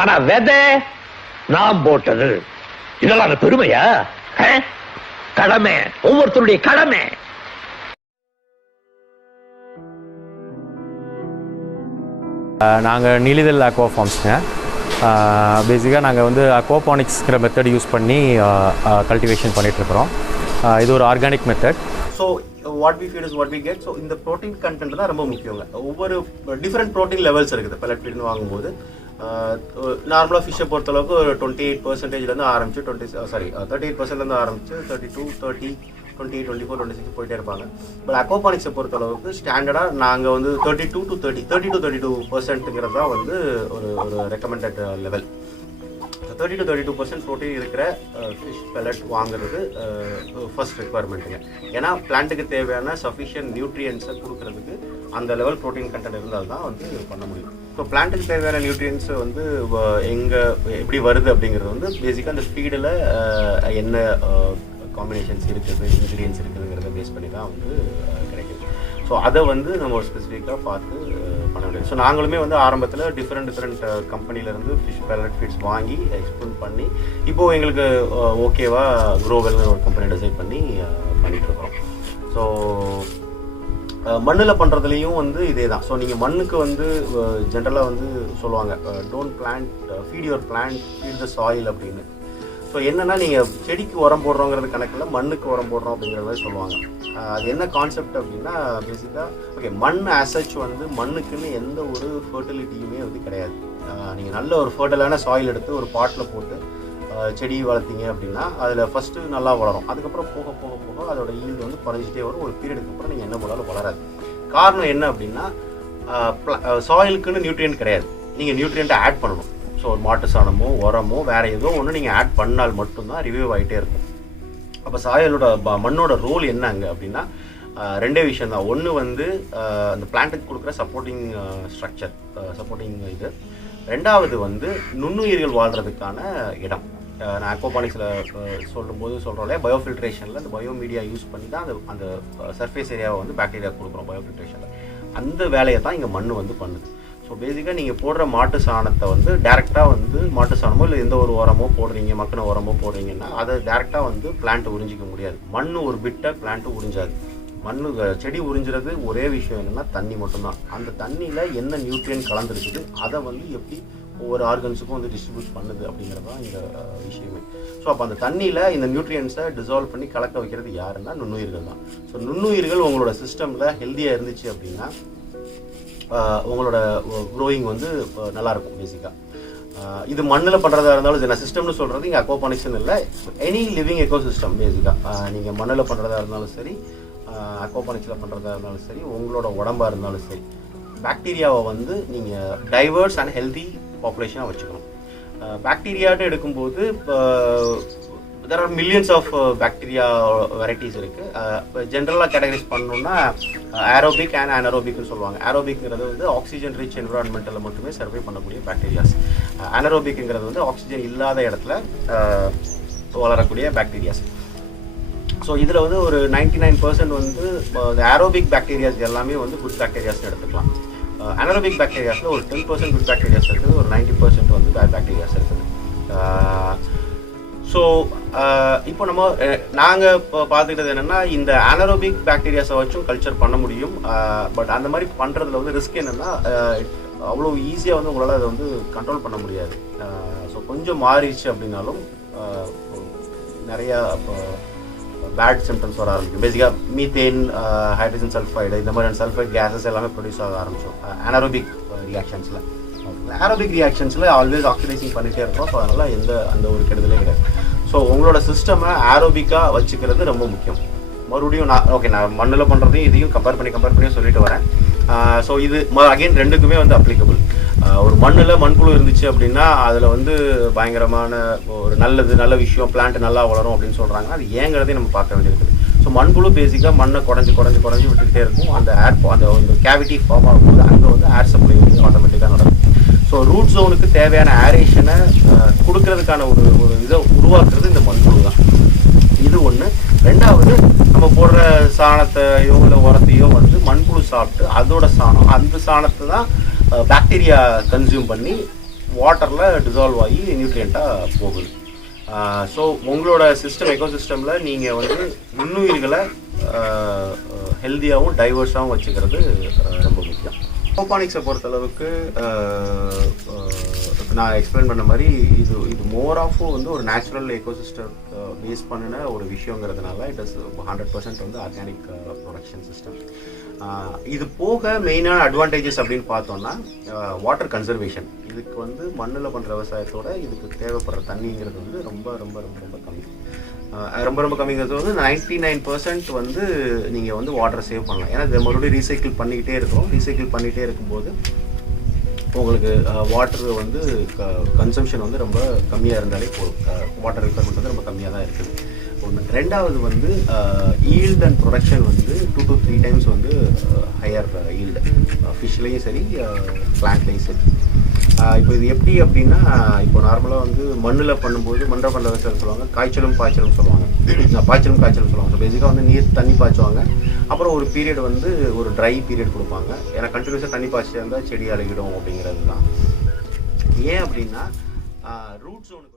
ஆனா விதை நாம் போட்டது. இதெல்லாம் பெருமையா? கடமை, ஒவ்வொருத்தருடைய கடமை. நாங்கள் நீலிதல் அக்வா ஃபார்ம்ஸுங்க. பேசிக்காக நாங்கள் வந்து அக்வாபானிக்ஸ்ங்கிற மெத்தட் யூஸ் பண்ணி கல்டிவேஷன் பண்ணிகிட்ருக்குறோம். இது ஒரு organic method. So what we feed is what we get. So இந்த ப்ரோட்டீன் கண்டென்ட் தான் ரொம்ப முக்கியங்க. ஒவ்வொரு டிஃப்ரெண்ட் ப்ரோட்டீன் லெவல்ஸ் இருக்குது. பெல்லட் ஃபீட்னு வாங்கும்போது நார்மலாக ஃபிஷ்ஷை பொறுத்தளவுக்கு ஒரு 28%லேருந்து ஆரம்பிச்சு 38%லேருந்து ஆரம்பிச்சு 32, 30, 28, 24, 26 போயிட்டே இருப்பாங்க. பட் அக்வாபானிக்ஸை பொறுத்தளவுக்கு ஸ்டாண்டர்டாக நாங்கள் வந்து 32 to 32% தான் வந்து ஒரு ரெக்கமெண்டட் லெவல். 30 to 32% ப்ரோட்டீன் இருக்கிற ஃபிஷ் பெல்லட் வாங்குறது ஃபர்ஸ்ட் ரெக்குவயர்மெண்ட்டுங்க. ஏன்னா பிளான்ட்டுக்கு தேவையான சஃபிஷியன்ட் நியூட்ரியன்ஸை கொடுக்கறதுக்கு அந்த லெவல் ப்ரோட்டீன் கண்டென்ட் இருந்தால் தான் வந்து பண்ண முடியும். ஸோ பிளான்ட்டுக்கு தேவையான நியூட்ரியன்ஸை வந்து எங்கே எப்படி வருது அப்படிங்கிறது வந்து பேசிக்காக அந்த ஃபீடில் என்ன காம்பினேஷன்ஸ் இருக்குது, இன்க்ரீடியன்ஸ் இருக்குதுங்கிறத பேஸ் பண்ணி தான் வந்து கிடைக்குது. ஸோ அதை வந்து நம்ம ஒரு ஸ்பெசிஃபிக்காக பார்த்து பண்ண முடியாது. ஸோ நாங்களுமே வந்து ஆரம்பத்தில் டிஃப்ரெண்ட் கம்பெனிலேருந்து ஃபிஷ் பெல்லட் ஃபீட்ஸ் வாங்கி எக்ஸ்பிளைன் பண்ணி இப்போது எங்களுக்கு ஓகேவா க்ரோவெல்னு ஒரு கம்பெனி டிசைட் பண்ணி பண்ணிகிட்ருக்கோம். ஸோ மண்ணில் பண்ணுறதுலேயும் வந்து இதே தான். ஸோ நீங்கள் மண்ணுக்கு வந்து ஜென்ரலாக வந்து சொல்லுவாங்க don't plant feed your plant feed the soil அப்படின்னு. ஸோ என்னென்னா நீங்கள் செடிக்கு உரம் போடுறோங்கிறது கணக்கில் மண்ணுக்கு உரம் போடுறோம் அப்படிங்கிற மாதிரி சொல்லுவாங்க. அது என்ன கான்செப்ட் அப்படின்னா பேசிக்காக ஓகே மண் ஆசச் வந்து மண்ணுக்குன்னு எந்த ஒரு ஃபர்டிலிட்டியுமே வந்து கிடையாது. நீங்கள் நல்ல ஒரு ஃபர்டிலான சாயில் எடுத்து ஒரு பாட்டில் போட்டு செடி வளர்த்திங்க அப்படின்னா அதில் ஃபஸ்ட்டு நல்லா வளரும். அதுக்கப்புறம் போக போக போக அதோட ஈல்டு வந்து குறைஞ்சிட்டே வரும். ஒரு பீரியடுக்கு அப்புறம் நீங்கள் என்ன போடாலும் வளராது. காரணம் என்ன அப்படின்னா சாயிலுக்குன்னு நியூட்ரியன்ட் கிடையாது. நீங்கள் நியூட்ரியண்ட்டை ஆட் பண்ணணும். ஸோ ஒரு மாட்டு சாணமோ உரமோ வேறு ஏதோ ஒன்று நீங்கள் ஆட் பண்ணால் மட்டும்தான் ரிவ்யூ ஆகிட்டே இருக்கும். அப்போ சாயலோட மண்ணோட ரோல் என்னங்க அப்படின்னா ரெண்டே விஷயம் தான். ஒன்று வந்து அந்த பிளான்ட்டுக்கு கொடுக்குற சப்போர்ட்டிங் ஸ்ட்ரக்சர், சப்போர்ட்டிங் இது. ரெண்டாவது வந்து நுண்ணுயிர்கள் வாழ்கிறதுக்கான இடம். நான் அக்வாபானிக்ஸில் சொல்லும்போது சொல்கிறோம்ல பயோஃபில்ட்ரேஷனில் அந்த பயோமீடியா யூஸ் பண்ணி தான் அந்த சர்ஃபேஸ் ஏரியாவை வந்து பாக்டீரியா கொடுக்குறோம் பயோஃபில்ட்ரேஷனில். அந்த வேலையை தான் இங்கே மண் வந்து பண்ணுது. ஸோ பேசிக்காக நீங்கள் போடுற மாட்டு சாணத்தை வந்து டேரெக்டாக வந்து மாட்டு சாணமோ இல்லை எந்த ஒரு உரமோ போடுறீங்க, மக்கின உரமோ போடுறீங்கன்னா அதை டேரெக்டாக வந்து பிளான்ட்டு உறிஞ்சிக்க முடியாது. மண் ஒரு பிட்டை பிளான்ட்டு உறிஞ்சாது. செடி உறிஞ்சுறது ஒரே விஷயம் என்னென்னா தண்ணி மட்டும்தான். அந்த தண்ணியில் என்ன நியூட்ரியன் கலந்துருக்குது அதை வந்து எப்படி ஒவ்வொரு ஆர்கன்ஸுக்கும் வந்து டிஸ்ட்ரிபியூட் பண்ணுது அப்படிங்கிறது தான் இந்த விஷயமே. ஸோ அப்போ அந்த தண்ணியில் இந்த நியூட்ரியன்ஸை டிசால்வ் பண்ணி கலக்க வைக்கிறது யாருன்னா நுண்ணுயிர்கள் தான். ஸோ நுண்ணுயிர்கள் உங்களோட சிஸ்டமில் ஹெல்த்தியாக இருந்துச்சு அப்படின்னா உங்களோட க்ரோயிங் வந்து நல்லாயிருக்கும். பேசிக்காக இது மண்ணில் பண்ணுறதா இருந்தாலும் இது நான் சிஸ்டம்னு சொல்கிறது இங்கே அக்வாபானிக்ஸ்னு இல்லை, எனி லிவிங் எக்கோ சிஸ்டம். பேசிக்காக நீங்கள் மண்ணில் பண்ணுறதா இருந்தாலும் சரி, அக்வாபானிக்ஸில் பண்ணுறதா இருந்தாலும் சரி, உங்களோட உடம்பாக இருந்தாலும் சரி, பாக்டீரியாவை வந்து நீங்கள் டைவர்ஸ் அண்ட் ஹெல்தி பாப்புலேஷனாக வச்சுக்கணும். பாக்டீரியான்னு எடுக்கும்போது there are millions of bacteria varieties இருக்குது. இப்போ ஜென்ரலாக கேட்டகரைஸ் பண்ணணுன்னா ஏரோபிக் அண்ட் அனரோபிக்னு சொல்லுவாங்க. ஏரோபிக்ங்கிறது வந்து ஆக்சிஜன் ரிச் என்விரான்மெண்ட்டில் மட்டுமே சர்வே பண்ணக்கூடிய பாக்டீரியாஸ். அனரோபிக்ங்கிறது வந்து ஆக்சிஜன் இல்லாத இடத்துல வளரக்கூடிய பாக்டீரியாஸ். ஸோ இதில் வந்து ஒரு 99% வந்து இந்த ஏரோபிக் பாக்டீரியாஸ் எல்லாமே வந்து குட் பாக்டீரியாஸ்னு எடுத்துக்கலாம். அனரோபிக் பாக்டீரியாஸில் ஒரு 10% குட் பாக்டீரியாஸ் இருக்குது, ஒரு 90% வந்து பேட் பாக்டீரியாஸ் இருக்குது. ஸோ இப்போ நாங்கள் இப்போ பார்த்துக்கிட்டது என்னென்னா இந்த அனரோபிக் பாக்டீரியாஸை வச்சும் கல்ச்சர் பண்ண முடியும். பட் அந்த மாதிரி பண்ணுறதுல வந்து ரிஸ்க் என்னென்னா அவ்வளோ ஈஸியாக வந்து உங்களால் அதை வந்து கண்ட்ரோல் பண்ண முடியாது. ஸோ கொஞ்சம் மாறிடுச்சு அப்படின்னாலும் நிறையா பேட் சிம்டம்ஸ் வர ஆரம்பிக்கும். பேசிக்காக மீத்தேன், ஹைட்ரஜன் சல்ஃபைடு இந்த மாதிரியான சல்ஃபைட் கேஸஸ் எல்லாமே ப்ரொடியூஸ் ஆக ஆரம்பிச்சோம் அனரோபிக் ரியாக்ஷன்ஸில். ஏரோபிக் ரியாக்ஷன்ஸில் ஆல்வேஸ் ஆக்சிடைசிங் பண்ணிகிட்டே இருக்கோம். ஸோ அதனால் எந்த ஒரு கெடுதலே கிடையாது. ஸோ உங்களோட சிஸ்டமை ஏரோபிக்காக வச்சுக்கிறது ரொம்ப முக்கியம். மறுபடியும் நான் மண்ணில் பண்ணுறதையும் இதையும் கம்பேர் பண்ணி சொல்லிட்டு வரேன். ஸோ இது அகெயின் ரெண்டுக்குமே வந்து அப்ளிகபிள். ஒரு மண்ணில் மண்புழு இருந்துச்சு அப்படின்னா அதில் வந்து பயங்கரமான ஒரு நல்ல விஷயம், பிளான்ட் நல்லா வளரும் அப்படின்னு சொல்கிறாங்க. அது ஏங்கிறதையும் நம்ம பார்க்க வேண்டியிருக்குது. ஸோ மண்புழு பேசிக்காக மண்ணை குறைஞ்சி விட்டுக்கிட்டே இருக்கும். அந்த கேவிட்டி ஃபார்ம் ஆகும்போது அங்கே வந்து ஏர் சப்ளை வந்து ஆட்டோமேட்டிக்காக நடக்கும். ஸோ ரூட் ஜோனுக்கு தேவையான ஏரேஷனை கொடுக்கறதுக்கான ஒரு இதை உருவாக்குறது இந்த மண்புழு தான். இது ஒன்று. ரெண்டாவது நம்ம போடுற சாணத்தையோ இல்லை உரத்தையோ வந்து மண்புழு சாப்பிட்டு அதோட சாணம், அந்த சாணத்தை தான் பாக்டீரியா கன்சியூம் பண்ணி வாட்டரில் டிசால்வ் ஆகி நியூட்ரியண்ட்டாக போகுது. ஸோ உங்களோட எக்கோசிஸ்டமில் நீங்கள் வந்து நுண்ணுயிர்களை ஹெல்த்தியாகவும் டைவர்ஸாகவும் வச்சுக்கிறது ரொம்ப முக்கியம். அக்வாபானிக்ஸை பொறுத்தளவுக்கு நான் எக்ஸ்பிளைன் பண்ண மாதிரி இது மோர் ஆஃப் வந்து ஒரு நேச்சுரல் எக்கோசிஸ்டம் பேஸ் பண்ணின ஒரு விஷயங்கிறதுனால இட் இஸ் 100% வந்து ஆர்கானிக் ப்ரொடக்ஷன் சிஸ்டம். இது போக மெயினான அட்வான்டேஜஸ் அப்படின்னு பார்த்தோம்னா வாட்டர் கன்சர்வேஷன். இதுக்கு வந்து மண்ணில் பண்ணுற விவசாயத்தோட இதுக்கு தேவைப்படுற தண்ணிங்கிறது வந்து ரொம்ப ரொம்ப ரொம்ப ரொம்ப கம்மி. ரொம்ப கம்மிங்கிறது வந்து 99% வந்து நீங்கள் வந்து வாட்டரை சேவ் பண்ணலாம். ஏன்னா இதை மறுபடியும் ரீசைக்கிள் பண்ணிகிட்டே இருக்கும்போது உங்களுக்கு வாட்டர் வந்து கன்சம்ஷன் வந்து ரொம்ப கம்மியாக இருந்தாலே போதும். வாட்டர் ரிக்வயர்மெண்ட் வந்து ரொம்ப கம்மியாக தான் இருக்குது ஒன்று. ரெண்டாவது வந்து ஈல்டு அண்ட் ப்ரொடக்ஷன் வந்து 2 to 3 times வந்து ஹையர் ஈல்டு, ஃபிஷ்லேயும் சரி பிளான்ட்லேயும் சரி. இப்போ இது எப்படி அப்படின்னா, இப்போ நார்மலாக வந்து மண்ணில் பண்ணும்போது மண்ணில் பண்ணுற விவசாயம் சொல்லுவாங்க காய்ச்சலும் சொல்லுவாங்க. ஸோ பேசிக்காக வந்து தண்ணி பாய்ச்சுவாங்க. அப்புறம் ஒரு பீரியட் வந்து ஒரு ட்ரை பீரியட் கொடுப்பாங்க. ஏன்னா கண்டினியூஸாக தண்ணி பாய்ச்சிட்டு இருந்தால் செடி அழுகிடும் அப்படிங்கிறது தான். ஏன் அப்படின்னா ரூட் ஜோனுக்கு